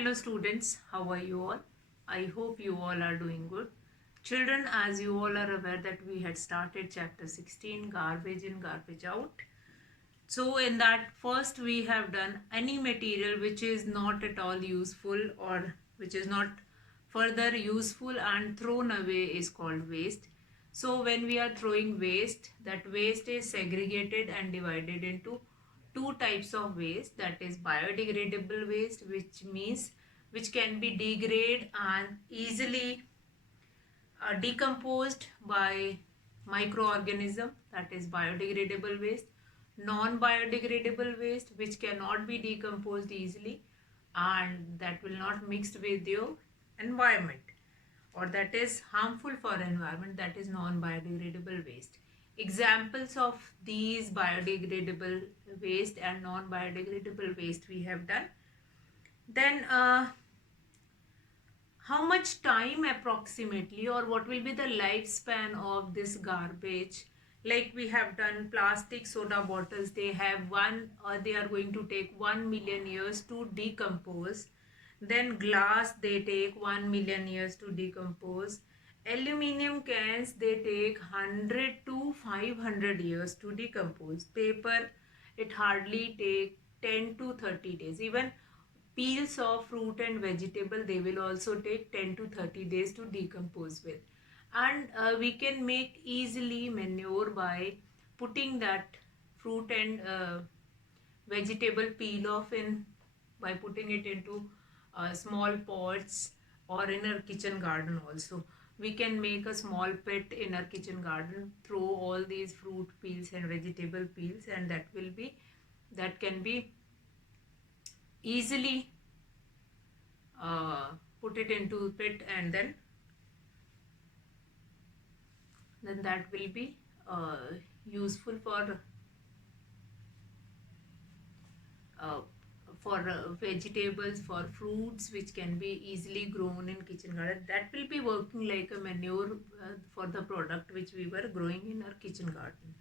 Hello students, how are you all? I hope you all are doing good. Children, as you all are aware that we had started chapter 16, garbage in, garbage out. So in that first we have done any material which is not at all useful or which is not further useful and thrown away is called waste. So when we are throwing waste, that waste is segregated and divided into two types of waste, that is biodegradable waste, which means which can be degraded and easily decomposed by microorganism, that is biodegradable waste. Non-biodegradable waste which cannot be decomposed easily and that will not mix with your environment or that is harmful for environment, that is non-biodegradable waste. Examples of these biodegradable waste and non-biodegradable waste we have done. Then how much time approximately or what will be the lifespan of this garbage? Like we have done plastic soda bottles, they have they are going to take 1 million years to decompose. Then glass, they take 1 million years to decompose. Aluminium cans, they take 100 to 500 years to decompose. Paper, it hardly take 10 to 30 days. Even peels of fruit and vegetable, they will also take 10 to 30 days to decompose with. And we can make easily manure by putting that fruit and vegetable peel off in, by putting it into small pots or in our kitchen garden also. We can make a small pit in our kitchen garden, throw all these fruit peels and vegetable peels, and that can be easily put it into pit, and then that will be useful uh, for vegetables, for fruits which can be easily grown in kitchen garden. That will be working like a manure for the product which we were growing in our kitchen garden.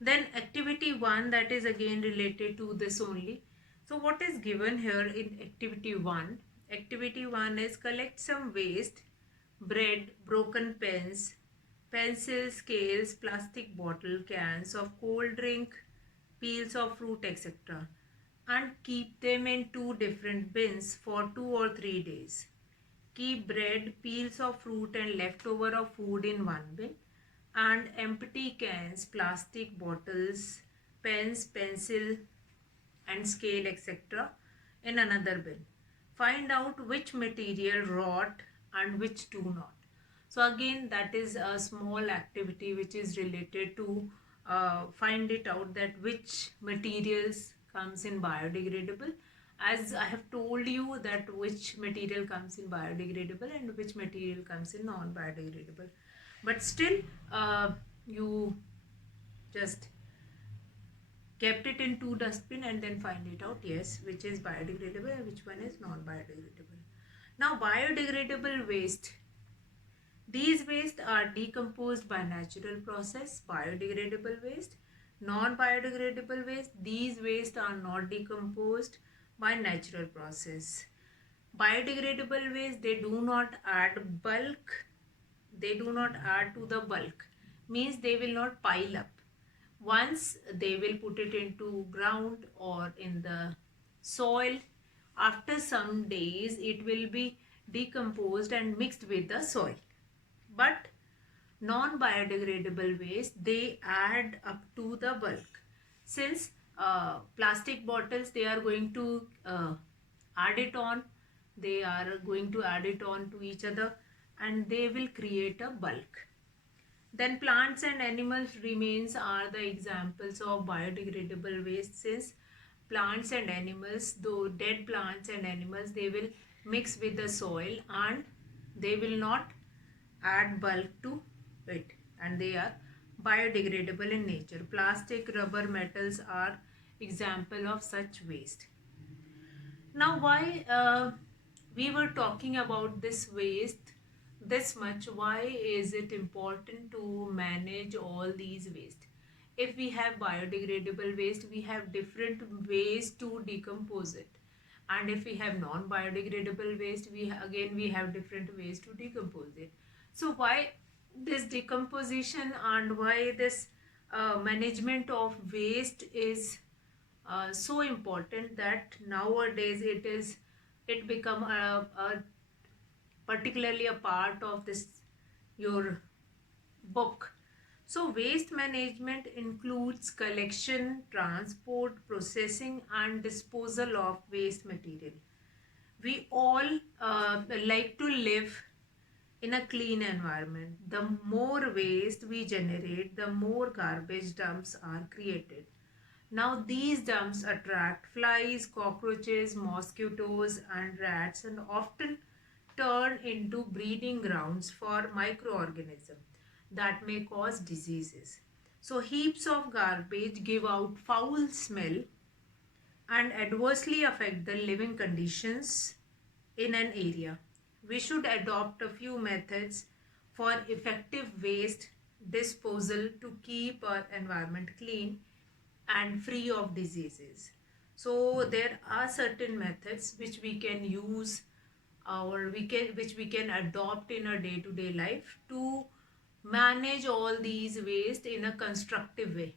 Then activity 1, that is again related to this only. So what is given here in activity 1? Activity 1 is collect some waste, bread, broken pens, pencils, scales, plastic bottle, cans of cold drink, peels of fruit, etc. and keep them in two different bins for 2 or 3 days. Keep bread, peels of fruit and leftover of food in one bin and empty cans, plastic bottles, pens, pencil and scale, etc. in another bin. Find out which material rot and which do not. So again, that is a small activity which is related to find it out that which materials comes in biodegradable. As I have told you that which material comes in biodegradable and which material comes in non-biodegradable. But still you just kept it in two dustbin and then find it out, yes, which is biodegradable and which one is non-biodegradable. Now biodegradable waste, these waste are decomposed by natural process. Biodegradable waste, non-biodegradable waste, these waste are not decomposed by natural process. Biodegradable waste, they do not add bulk, they do not add to the bulk, means they will not pile up. Once they will put it into ground or in the soil, after some days it will be decomposed and mixed with the soil. But non-biodegradable waste, they add up to the bulk. Since plastic bottles, they are going to add it on, they are going to add it on to each other and they will create a bulk. Then plants and animals remains are the examples of biodegradable waste. Since plants and animals, though dead plants and animals, they will mix with the soil and they will not add bulk to it and they are biodegradable in nature. Plastic, rubber, metals are example of such waste. Now why we were talking about this waste this much, why is it important to manage all these waste? If we have biodegradable waste, we have different ways to decompose it. And if we have non-biodegradable waste, we have different ways to decompose it. So why this decomposition and why this management of waste is so important, that nowadays it become a particularly a part of this your book. So waste management includes collection, transport, processing and disposal of waste material. We all like to live in a clean environment. The more waste we generate, the more garbage dumps are created. Now these dumps attract flies, cockroaches, mosquitoes and rats, and often turn into breeding grounds for microorganisms that may cause diseases. So heaps of garbage give out foul smell and adversely affect the living conditions in an area. We should adopt a few methods for effective waste disposal to keep our environment clean and free of diseases. So there are certain methods which we can use or which we can adopt in our day-to-day life to manage all these waste in a constructive way,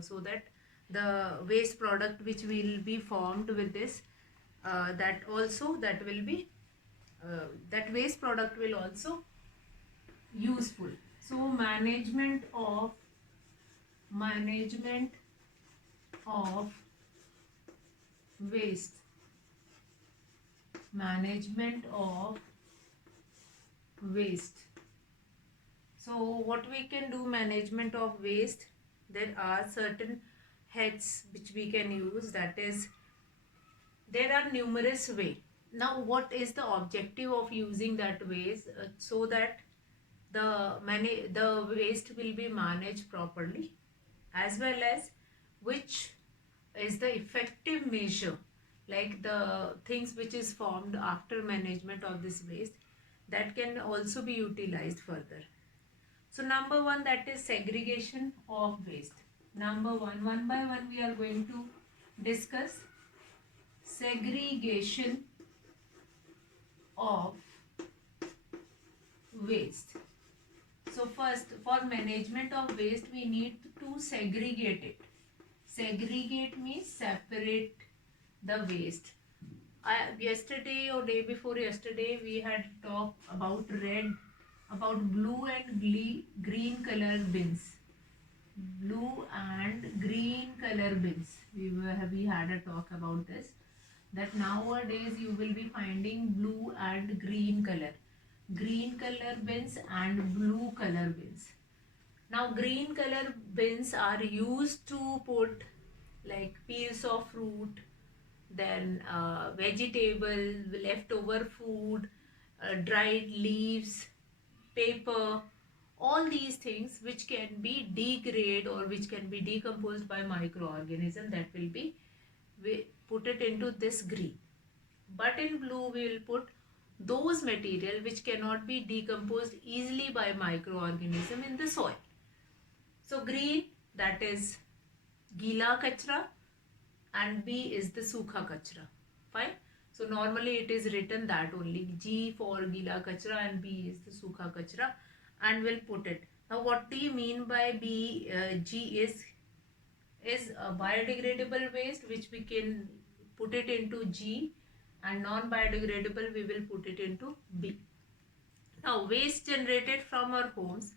so that the waste product which will be formed with this that waste product will also useful. So management of waste management of waste. So what we can do management of waste, there are certain heads which we can use, that is there are numerous ways. Now what is the objective of using that waste? So that the waste will be managed properly, as well as which is the effective measure, like the things which is formed after management of this waste, that can also be utilized further. So number one, that is segregation of waste. Number one by one we are going to discuss segregation of waste. So first, for management of waste we need to segregate it. Segregate means separate the waste. Yesterday or day before yesterday we had talked about blue and green color bins. Blue and green color bins. We had a talk about this, that nowadays you will be finding blue and green color bins and blue color bins. Now green color bins are used to put like peels of fruit, then vegetable, leftover food, dried leaves, paper, all these things which can be degraded or which can be decomposed by microorganism, that will be, we put it into this green. But in blue we will put those material which cannot be decomposed easily by microorganism in the soil. So green, that is gila kachra, and B is the sukha kachra. Fine. So normally it is written that only, G for gila kachra and B is the sukha kachra, and we'll put it. Now what do you mean by G is a biodegradable waste which we can put it into G, and non-biodegradable we will put it into B. Now waste generated from our homes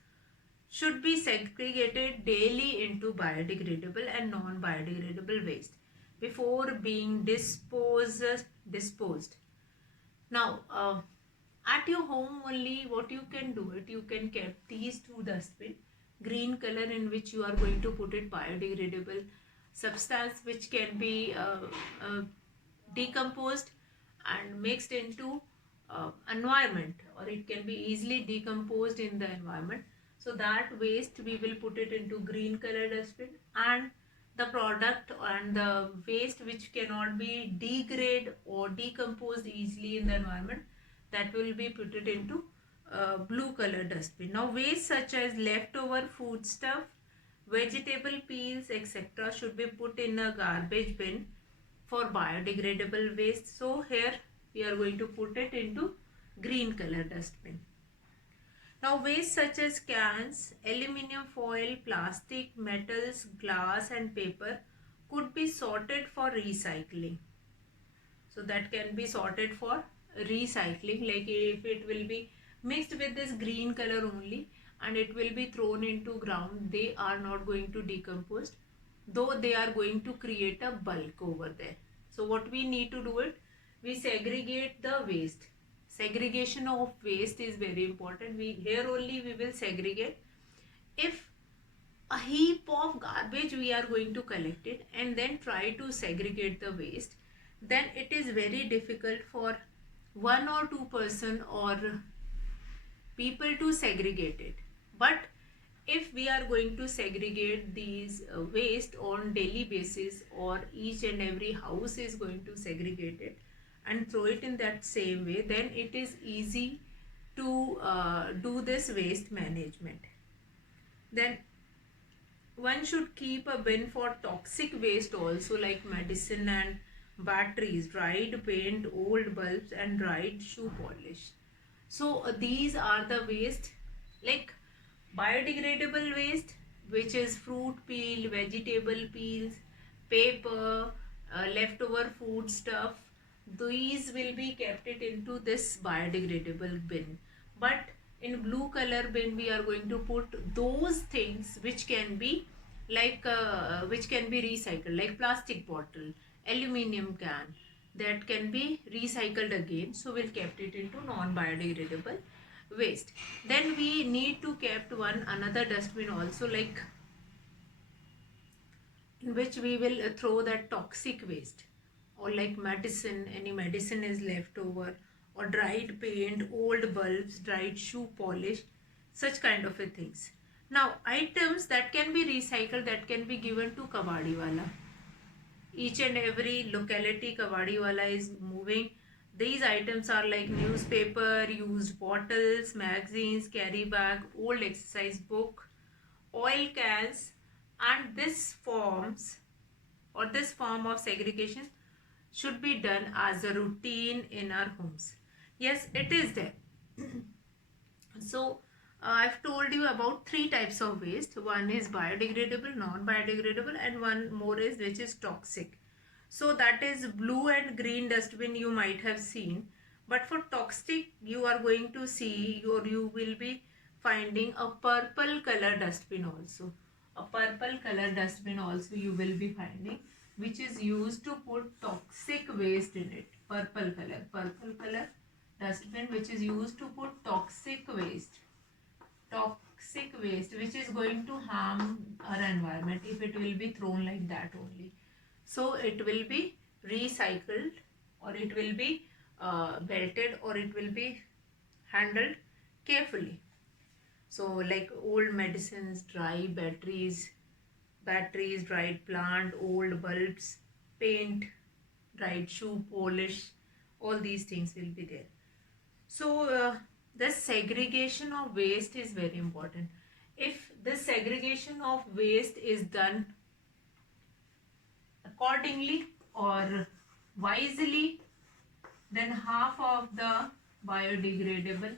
should be segregated daily into biodegradable and non-biodegradable waste before being disposed. Now at your home only, what you can do it, you can keep these two dustbin, green color in which you are going to put it biodegradable substance which can be decomposed and mixed into environment, or it can be easily decomposed in the environment. So that waste we will put it into green color dustbin, and the product and the waste which cannot be degraded or decomposed easily in the environment, that will be put it into blue color dustbin. Now waste such as leftover food stuff, vegetable peels, etc. should be put in a garbage bin for biodegradable waste. So here we are going to put it into green color dustbin. Now waste such as cans, aluminium foil, plastic, metals, glass and paper could be sorted for recycling. So that can be sorted for recycling, like if it will be mixed with this green color only and it will be thrown into ground, they are not going to decompose, though they are going to create a bulk over there. So what we need to do it, we segregate the waste. Segregation of waste is very important. We here only we will segregate. If a heap of garbage we are going to collect it and then try to segregate the waste, then it is very difficult for one or two person or people to segregate it. But if we are going to segregate these waste on daily basis, or each and every house is going to segregate it and throw it in that same way, then it is easy to do this waste management. Then one should keep a bin for toxic waste also, like medicine and batteries, dried paint, old bulbs and dried shoe polish. So these are the waste, like biodegradable waste, which is fruit peel, vegetable peels, paper, leftover food stuff. These will be kept it into this biodegradable bin. But in blue color bin we are going to put those things which can be which can be recycled, like plastic bottle, aluminium can, that can be recycled again. So we'll kept it into non biodegradable waste. Then we need to kept one another dustbin also, like in which we will throw that toxic waste, or like medicine, any medicine is left over, or dried paint, old bulbs, dried shoe polish, such kind of a things. Now items that can be recycled, that can be given to kabadiwala. Each and every locality kabadiwala is moving. These items are like newspaper, used bottles, magazines, carry bag, old exercise book, oil cans, and this form of segregation should be done as a routine in our homes. Yes, it is there. So I've told you about three types of waste. One is biodegradable, non-biodegradable, and one more is which is toxic. So that is blue and green dustbin you might have seen. But for toxic, you are going to see, or you will be finding a purple color dustbin also. A purple color dustbin also you will be finding, which is used to put toxic waste in it. Purple color dustbin which is used to put toxic waste which is going to harm our environment if it will be thrown like that only. So it will be recycled, or it will be belted, or it will be handled carefully. So like old medicines, dry batteries, dried plant, old bulbs, paint, dried shoe polish, all these things will be there. So the segregation of waste is very important. If the segregation of waste is done accordingly or wisely, then half of the biodegradable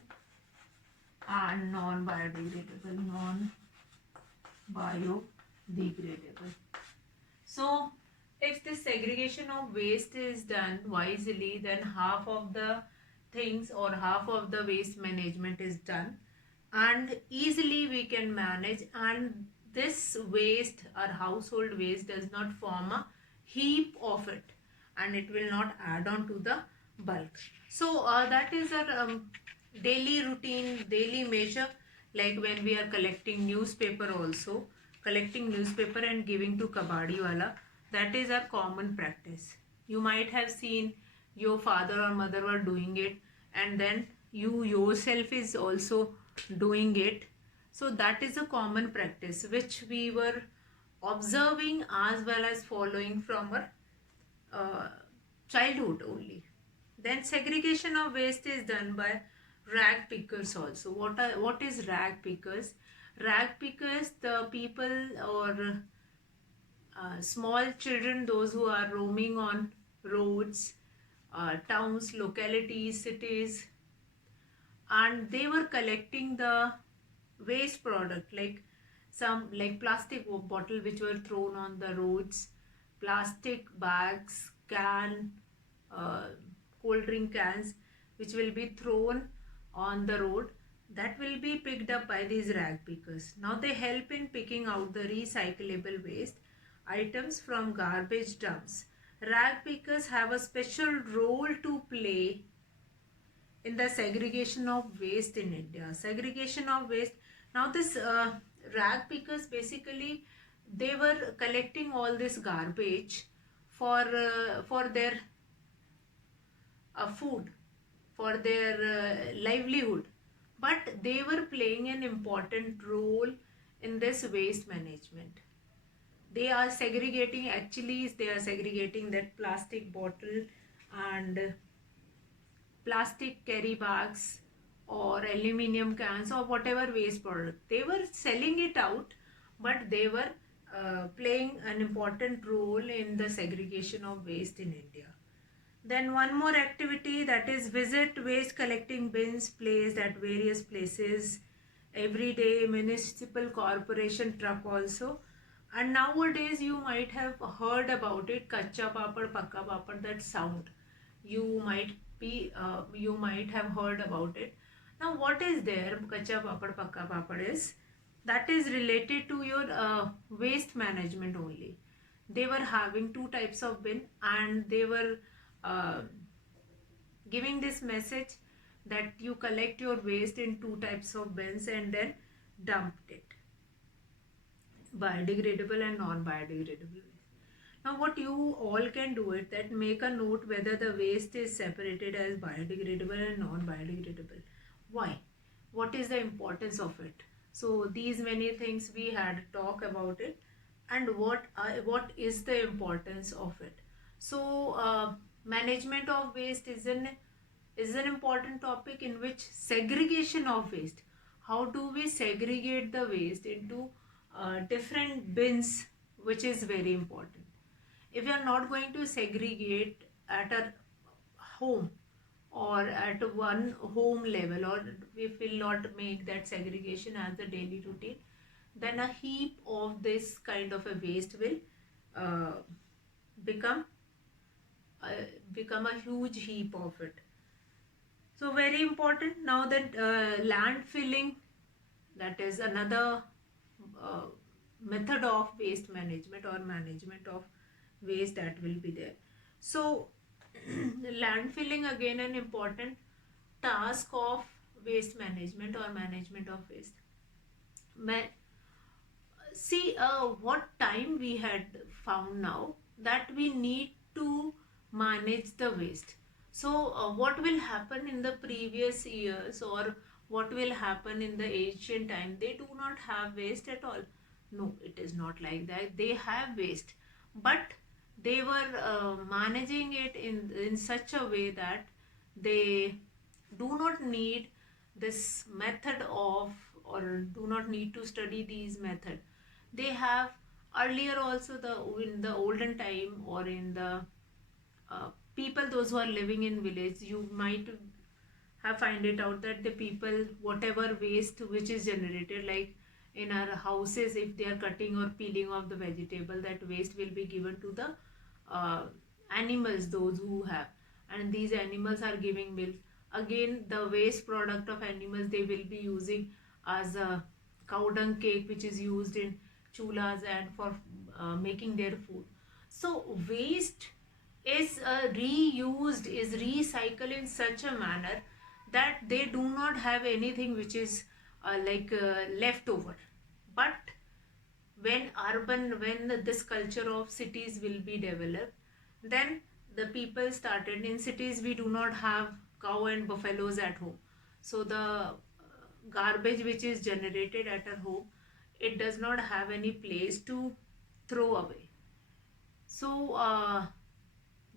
and non-biodegradable. So if this segregation of waste is done wisely, then half of the things or half of the waste management is done, and easily we can manage, and this waste or household waste does not form a heap of it, and it will not add on to the bulk. So that is our daily routine, daily measure. Like when we are collecting newspaper also, collecting newspaper and giving to kabadiwala, that is our common practice. You might have seen your father or mother were doing it, and then you yourself is also doing it. So that is a common practice which we were observing as well as following from our childhood only. Then segregation of waste is done by rag pickers also. What is rag pickers? Rag pickers, the people or small children, those who are roaming on roads, towns, localities, cities, and they were collecting the waste product like some like plastic bottle which were thrown on the roads, plastic bags, uh, cold drink cans which will be thrown on the road, that will be picked up by these rag pickers. Now they help in picking out the recyclable waste items from garbage dumps. Rag pickers have a special role to play in the segregation of waste in India. Segregation of waste. Now this rag pickers basically they were collecting all this garbage for their food, for their livelihood, but they were playing an important role in this waste management. They are segregating, actually they are segregating that plastic bottle and plastic carry bags or aluminium cans or whatever waste product. They were selling it out, but they were playing an important role in the segregation of waste in India. Then one more activity, that is visit waste collecting bins placed at various places every day, municipal corporation truck also. And nowadays you might have heard about it, kacha papad, pakka papad, that sound. You might have heard about it. Now what is there, kacha papad, pakka papad is, that is related to your waste management only. They were having two types of bin and they were uh, giving this message that you collect your waste in two types of bins and then dumped it, biodegradable and non-biodegradable waste. Now what you all can do it, that make a note whether the waste is separated as biodegradable and non-biodegradable. Why? What is the importance of it? So these many things we had talk about it, and what is the importance of it. So management of waste is an important topic in which segregation of waste. How do we segregate the waste into different bins, which is very important. If you are not going to segregate at a home or at one home level, or if we will not make that segregation as a daily routine, then a heap of this kind of a waste will uh, become uh, become a huge heap of it. So very important. Now that land filling, that is another uh, method of waste management or management of waste that will be there. So landfilling, again an important task of waste management or management of waste. See what time we had found now, that we need to manage the waste. So what will happen in the previous years, or what will happen in the ancient time? They do not have waste at all. No, it is not like that. They have waste, but they were managing it in such a way that they do not need this method of, or do not need to study these method. They have earlier also, the in the olden time, or in the uh, people those who are living in village, you might have find it out that the people, whatever waste which is generated, like in our houses, if they are cutting or peeling off the vegetable, that waste will be given to the uh, animals, those who have, and these animals are giving milk. Again, the waste product of animals they will be using as a cow dung cake, which is used in chulas and for making their food. So waste is reused, is recycled in such a manner that they do not have anything which is left over. But when this culture of cities will be developed, then the people started, in cities we do not have cow and buffaloes at home, so the garbage which is generated at our home, it does not have any place to throw away. So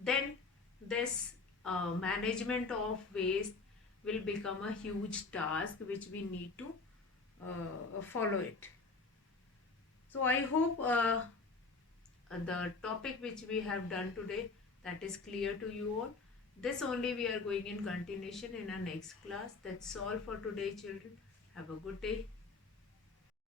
then this management of waste will become a huge task which we need to follow it. So I hope the topic which we have done today, That is clear to you all. This only we are going in continuation in our next class. That's all for today, children. Have a good day.